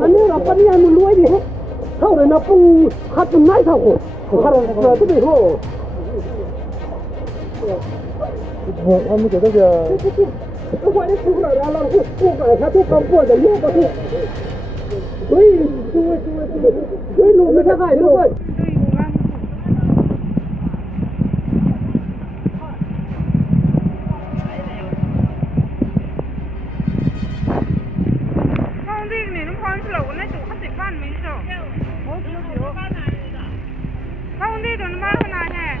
อันนี้เราปฏิญาณมันรวยดิเท่าเลยนะปูขัดมันไหนเท่าโอ้ขัดเราจะไม่โห他们给那个。如果你出不了，然后不管他都刚过的，又不是，所以所以路没太开，路。Không đi được mà thế này nè.